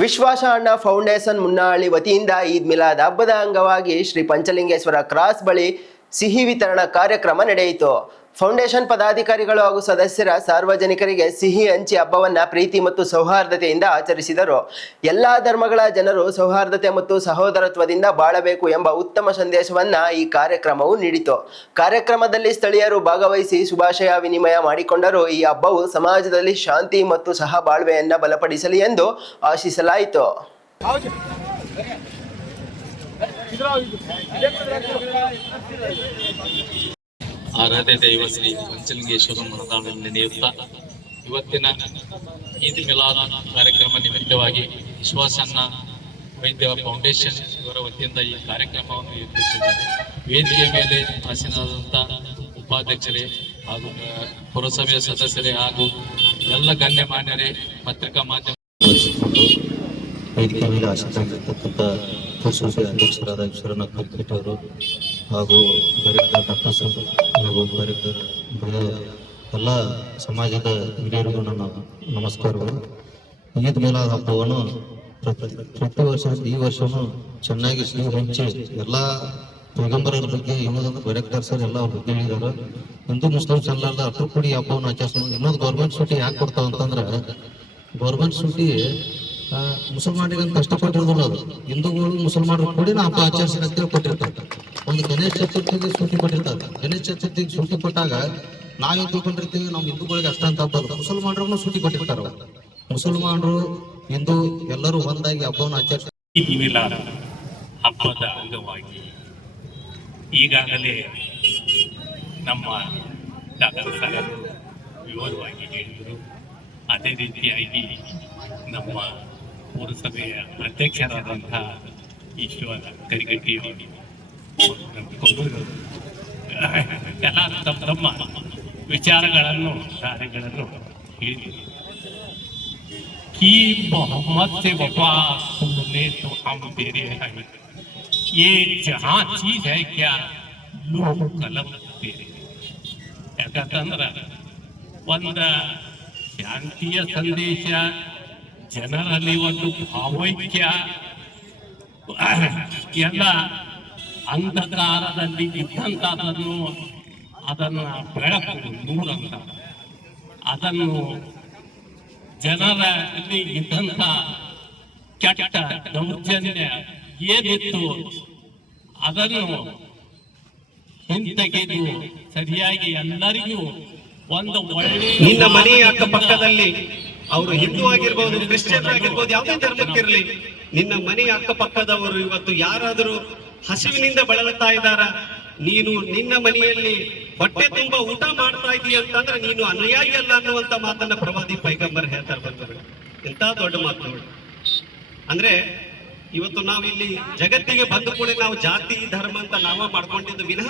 ವಿಶ್ವಾಸ ಅಣ್ಣ ಫೌಂಡೇಶನ್ ಮುನ್ನಾಳಿ ವತಿಯಿಂದ ಈದ್ ಮಿಲಾದ್ ಹಬ್ಬದ ಅಂಗವಾಗಿ ಶ್ರೀ ಪಂಚಲಿಂಗೇಶ್ವರ ಕ್ರಾಸ್ ಬಳಿ ಸಿಹಿ ವಿತರಣಾ ಕಾರ್ಯಕ್ರಮ ನಡೆಯಿತು. ಫೌಂಡೇಶನ್ ಪದಾಧಿಕಾರಿಗಳು ಹಾಗೂ ಸದಸ್ಯರ ಸಾರ್ವಜನಿಕರಿಗೆ ಸಿಹಿ ಹಂಚಿ ಹಬ್ಬವನ್ನು ಪ್ರೀತಿ ಮತ್ತು ಸೌಹಾರ್ದತೆಯಿಂದ ಆಚರಿಸಿದರು. ಎಲ್ಲ ಧರ್ಮಗಳ ಜನರು ಸೌಹಾರ್ದತೆ ಮತ್ತು ಸಹೋದರತ್ವದಿಂದ ಬಾಳಬೇಕು ಎಂಬ ಉತ್ತಮ ಸಂದೇಶವನ್ನು ಈ ಕಾರ್ಯಕ್ರಮವು ನೀಡಿತು. ಕಾರ್ಯಕ್ರಮದಲ್ಲಿ ಸ್ಥಳೀಯರು ಭಾಗವಹಿಸಿ ಶುಭಾಶಯ ವಿನಿಮಯ ಮಾಡಿಕೊಂಡರು. ಈ ಹಬ್ಬವು ಸಮಾಜದಲ್ಲಿ ಶಾಂತಿ ಮತ್ತು ಸಹಬಾಳ್ವೆಯನ್ನು ಬಲಪಡಿಸಲಿ ಎಂದು ಆಶಿಸಲಾಯಿತು. ಆರಾಧ್ಯ ದೈವ ಶ್ರೀ ಪಂಚಲಿಂಗೇಶ್ವರ ಮನದಾಳದಲ್ಲಿ ನಡೆಯುತ್ತಾ ಇವತ್ತಿನ ಈದ್ ಮಿಲಾದ್ ಕಾರ್ಯಕ್ರಮ ನಿಮಿತ್ತವಾಗಿ ವಿಶ್ವಾಸನ್ನ ವೈದ್ಯ ಫೌಂಡೇಶನ್ ಇವರ ವತಿಯಿಂದ ಈ ಕಾರ್ಯಕ್ರಮವನ್ನು ಏರ್ಪಡಿಸಿದ್ದಾರೆ. ವೇದಿಕೆ ಮೇಲೆ ಆಸೀನರಾದಂಥ ಉಪಾಧ್ಯಕ್ಷರೇ ಹಾಗೂ ಪುರಸಭೆಯ ಸದಸ್ಯರೇ ಹಾಗೂ ಎಲ್ಲ ಗಣ್ಯಮಾನ್ಯರೇ, ಪತ್ರಿಕಾ ಮಾಧ್ಯಮ ವೇದಿಕೆ ಮೇಲೆ ಆಸೀನರಾಗಿರ್ತಕ್ಕಂಥ ಪುರಸಭೆ ಅಧ್ಯಕ್ಷರಾದ ಈಶ್ವರನ ಕಲ್ಕಟ್ಟಿ ಅವರು ಹಾಗೂ ಡೈರೆಕ್ಟರ್ ಡಾಕ್ಟರ್ ಹಾಗೂ ಡೈರೆಕ್ಟರ್ ಎಲ್ಲ ಸಮಾಜದ ಹಿರಿಯರಿಗೂ ನನ್ನ ನಮಸ್ಕಾರಗಳು. ಈದ್ ಮಿಲಾದ್ ಹಬ್ಬವನ್ನು ಪ್ರತಿ ವರ್ಷ ಈ ವರ್ಷವೂ ಚೆನ್ನಾಗಿ ಸಿಹಿ ಹಂಚಿ ಎಲ್ಲ ಪೈಗಂಬರರ ಬಗ್ಗೆ ಇನ್ನೊಂದು ಡೈರೆಕ್ಟರ್ ಸರ್ ಎಲ್ಲ ಅವ್ರ ಬಗ್ಗೆ ಹೇಳಿದ್ದಾರೆ. ಹಿಂದೂ ಮುಸ್ಲಿಮ್ಸ್ ಎಲ್ಲಾರ್ದ ಅಟ್ರು ಕೂಡಿ ಹಬ್ಬವನ್ನು ಆಚರಿಸೋದು. ಇನ್ನೊಂದು ಗೌರ್ಮೆಂಟ್ ಸೂಟಿ ಯಾಕೆ ಕೊಡ್ತಾವ ಅಂತಂದ್ರೆ, ಗೌರ್ಮೆಂಟ್ ಸೂಟಿ ಮುಸಲ್ಮಾನಿಗಂತ ಕಷ್ಟಪಟ್ಟಿರೋದಿಲ್ಲ, ಅದು ಹಿಂದೂಗಳು ಮುಸಲ್ಮಾನರು ಕೂಡಿ ಹಬ್ಬ ಆಚರಿಸಿ ಅಂತೇಳಿ ಕೊಟ್ಟಿರ್ತಾರೆ. ಒಂದು ಗಣೇಶ ಚತುರ್ಥಿಗೆ ಸೂಟಿ ಕೊಟ್ಟಿರ್ತಾರೆ. ಗಣೇಶ ಚತುರ್ಥಿಗೆ ಸೂಟಿ ಕೊಟ್ಟಾಗ ನಾವೇನ್ ತಿಳ್ಕೊಂಡಿರ್ತೀವಿ, ನಾವು ಹಿಂದೂಗಳಿಗೆ ಅಷ್ಟ ಅಂತ ಹಬ್ಬ, ಮುಸಲ್ಮಾನರು ಸೂಟಿ ಕೊಟ್ಟಿರ್ತಾರ. ಮುಸಲ್ಮಾನರು ಹಿಂದೂ ಎಲ್ಲರೂ ಒಂದಾಗಿ ಹಬ್ಬವನ್ನು ಆಚರಿಸಿ ಹಬ್ಬದ ಅಂಗವಾಗಿ ಈಗಾಗಲೇ ನಮ್ಮ ಡಾಕ್ಟರ್ ಸಾಹೇಬರು ವಿವರವಾಗಿ ಹೇಳಿದರು. ಅದೇ ರೀತಿಯಾಗಿ ನಮ್ಮ ಪುರಸಭೆಯ ಅಧ್ಯಕ್ಷರಾದಂಥ ಈಶ್ವರ ಕರಿಗಟ್ಟಿಯವರು ಎಲ್ಲ ತಮ್ಮ ವಿಚಾರಗಳನ್ನು ಕಾರ್ಯಗಳನ್ನು ಹೇಳಿದರು. कि मोहम्मद से वफा तुमने तो हम तेरे हैं, ये जहां चीज है क्या लोग कलम तेरे. ಯಾಕಂತಂದ್ರ ಒಂದ ಶಾಂತಿಯ ಸಂದೇಶ, ಜನರಲ್ಲಿ ಒಂದು ಭಾವೈಕ್ಯ, ಎಲ್ಲ ಅಂಧಕಾರದಲ್ಲಿ ಇದ್ದಂಥದನ್ನು ಅದನ್ನ ಬೆಳಕು ನೂರಂತ, ಅದನ್ನು ಜನರಲ್ಲಿ ಇದ್ದಂಥ ಕೆಟ್ಟ ದೌರ್ಜನ್ಯ ಏನಿತ್ತು ಅದನ್ನು ಹಿಂತೆಗೆದು ಸರಿಯಾಗಿ ಎಲ್ಲರಿಗೂ ಒಂದು ಒಳ್ಳೆಯ, ನಿನ್ನ ಮನೆಯ ಅಕ್ಕಪಕ್ಕದಲ್ಲಿ ಅವರು ಹಿಂದೂ ಆಗಿರ್ಬೋದು, ಕ್ರಿಶ್ಚಿಯನ್ ಆಗಿರ್ಬೋದು, ಯಾವುದೇ ಧರ್ಮಕ್ಕಿರಲಿ, ನಿನ್ನ ಮನೆಯ ಅಕ್ಕಪಕ್ಕದವರು ಇವತ್ತು ಯಾರಾದರೂ ಹಸಿವಿನಿಂದ ಬಳಲುತ್ತಾ ಇದ್ದಾರ, ನೀನು ನಿನ್ನ ಮನೆಯಲ್ಲಿ ಹೊಟ್ಟೆ ತುಂಬಾ ಊಟ ಮಾಡ್ತಾ ಇದೀಯ ಅಂತಂದ್ರೆ ನೀನು ಅನುಯಾಯಿ ಅಲ್ಲ ಅನ್ನುವಂತ ಮಾತನ್ನ ಪ್ರವಾದಿ ಪೈಗಂಬರ್ ಹೇಳ್ತಾರೆ. ಬಂಧುಗಳು, ಎಂತ ದೊಡ್ಡ ಮಾತು ನೋಡಿ. ಅಂದ್ರೆ ಇವತ್ತು ನಾವಿಲ್ಲಿ ಜಗತ್ತಿಗೆ ಬಂದ ಕೂಡ ನಾವು ಜಾತಿ ಧರ್ಮ ಅಂತ ನಾವ ಮಾಡ್ಕೊಂಡಿದ್ದು ವಿನಃ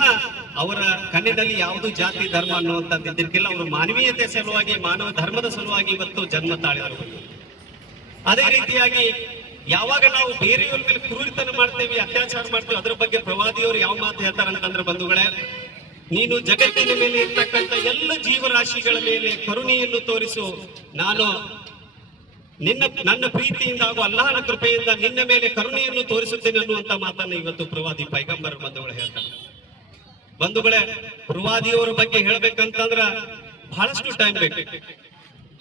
ಅವರ ಕಣ್ಣಿನಲ್ಲಿ ಯಾವುದು ಜಾತಿ ಧರ್ಮ ಅನ್ನುವಂಥದ್ದು ಇದ್ದಿರ್ಕಿಲ್ಲ. ಅವರು ಮಾನವೀಯತೆ ಸಲುವಾಗಿ, ಮಾನವ ಧರ್ಮದ ಸಲುವಾಗಿ ಇವತ್ತು ಜನ್ಮ ತಾಳಿದರು. ಅದೇ ರೀತಿಯಾಗಿ ಯಾವಾಗ ನಾವು ಬೇರೆಯವ್ರ ಮೇಲೆ ಕ್ರೂರಿತನ ಮಾಡ್ತೇವೆ, ಅತ್ಯಾಚಾರ ಮಾಡ್ತೇವೆ, ಅದ್ರ ಬಗ್ಗೆ ಪ್ರವಾದಿಯವರು ಯಾವ ಮಾತು ಹೇಳ್ತಾರಂತಂದ್ರೆ, ಬಂಧುಗಳೇ, ನೀನು ಜಗತ್ತಿನ ಮೇಲೆ ಇರ್ತಕ್ಕಂಥ ಎಲ್ಲ ಜೀವರಾಶಿಗಳ ಮೇಲೆ ಕರುಣೆಯನ್ನು ತೋರಿಸು, ನಾನು ನನ್ನ ಪ್ರೀತಿಯಿಂದ ಹಾಗೂ ಅಲ್ಲಾಹನ ಕೃಪೆಯಿಂದ ನಿನ್ನ ಮೇಲೆ ಕರುಣೆಯನ್ನು ತೋರಿಸುತ್ತೇನೆ ಅನ್ನುವಂತ ಮಾತನ್ನು ಇವತ್ತು ಪ್ರವಾದಿ ಪೈಗಂಬರ್ ಬಂಧುಗಳು ಹೇಳ್ತಾರೆ. ಬಂಧುಗಳೇ, ಪ್ರವಾದಿಯವರ ಬಗ್ಗೆ ಹೇಳ್ಬೇಕಂತಂದ್ರ ಬಹಳಷ್ಟು ಟೈಮ್ ಬೇಕು.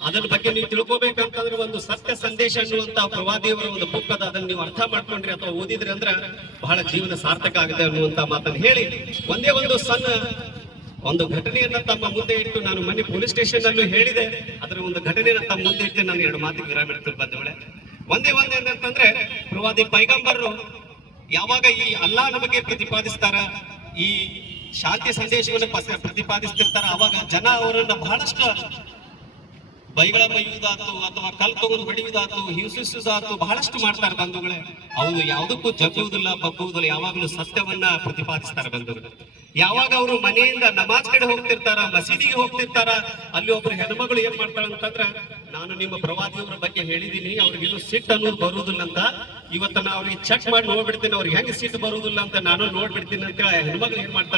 ಅದರ ಬಗ್ಗೆ ನೀವು ತಿಳ್ಕೊಬೇಕಂತಂದ್ರೆ ಒಂದು ಸತ್ಯ ಸಂದೇಶ ಅನ್ನುವಂತ ಪ್ರವಾದಿಯವರ ಒಂದು ಬುಕ್ ಅದ, ಅದನ್ನ ನೀವು ಅರ್ಥ ಮಾಡ್ಕೊಂಡ್ರಿ ಅಥವಾ ಓದಿದ್ರಿ ಅಂದ್ರೆ ಬಹಳ ಜೀವನ ಸಾರ್ಥಕ ಆಗಿದೆ ಅನ್ನುವಂತ ಮಾತನ್ನು ಹೇಳಿ ಒಂದೇ ಒಂದು ಸಣ್ಣ ಒಂದು ಘಟನೆಯನ್ನ ತಮ್ಮ ಮುಂದೆ ಇಟ್ಟು, ನಾನು ಮೊನ್ನೆ ಪೊಲೀಸ್ ಸ್ಟೇಷನ್ ಅಲ್ಲೂ ಹೇಳಿದೆ, ಅದರ ಒಂದು ಘಟನೆಯನ್ನ ತಮ್ಮ ಮುಂದೆ ಇಟ್ಟು ನಾನು ಎರಡು ಮಾತಿಗೆ ವಿರಾಮ ಇಡ್ತೀನಿ. ಬಂಧುಗಳೇ, ಒಂದೇ ಏನಂತಂದ್ರೆ, ಪ್ರವಾದಿ ಪೈಗಂಬರರು ಯಾವಾಗ ಈ ಅಲ್ಲಾ ನಮಗೆ ಪ್ರತಿಪಾದಿಸ್ತಾರ, ಈ ಶಾಂತಿ ಸಂದೇಶವನ್ನು ಪ್ರತಿಪಾದಿಸ್ತಿರ್ತಾರ, ಅವಾಗ ಜನ ಅವರನ್ನ ಬಹಳಷ್ಟು ಬೈಗಳ ಬೈಯುವುದಾತು ಅಥವಾ ಕಲ್ ತಗೊಂಡು ಹೊಡೆಯುವುದಾತು, ಹಿಂಸಿಸುವುದಾತು ಬಹಳಷ್ಟು ಮಾಡ್ತಾರೆ. ಬಂಧುಗಳೇ, ಅವರು ಯಾವುದಕ್ಕೂ ಜಗ್ಗುವುದಿಲ್ಲ, ಬಗ್ಗುವುದಿಲ್ಲ, ಯಾವಾಗಲೂ ಸತ್ಯವನ್ನ ಪ್ರತಿಪಾದಿಸ್ತಾರೆ. ಬಂಧುಗಳು, ಯಾವಾಗ ಅವರು ಮನೆಯಿಂದ ನಮಾಜ್ ಕಡೆ ಹೋಗ್ತಿರ್ತಾರ, ಮಸೀದಿಗೆ ಹೋಗ್ತಿರ್ತಾರ, ಅಲ್ಲಿ ಒಬ್ರು ಹೆಣ್ಮಗಳು ಏನ್ ಮಾಡ್ತಾಳ ಅಂತಂದ್ರ, ನಾನು ನಿಮ್ಮ ಪ್ರವಾದಿಯವರ ಬಗ್ಗೆ ಹೇಳಿದೀನಿ, ಅವ್ರಿಗೇನು ಸಿಟ್ಟು ಅನ್ನೋದು ಬರುವುದಿಲ್ಲ ಅಂತ, ಇವತ್ತ ನಾ ಅವ್ರಿಗೆ ಚೆಕ್ ಮಾಡಿ ನೋಡ್ಬಿಡ್ತೀನಿ, ಅವ್ರಿಗೆ ಹೆಂಗ್ ಸಿಟ್ಟು ಬರುವುದಿಲ್ಲ ಅಂತ ನಾನು ನೋಡ್ಬಿಡ್ತೀನಿ ಅಂತ ಹೆಣ್ಮಗಳು ಏನ್ ಮಾಡ್ತಾರ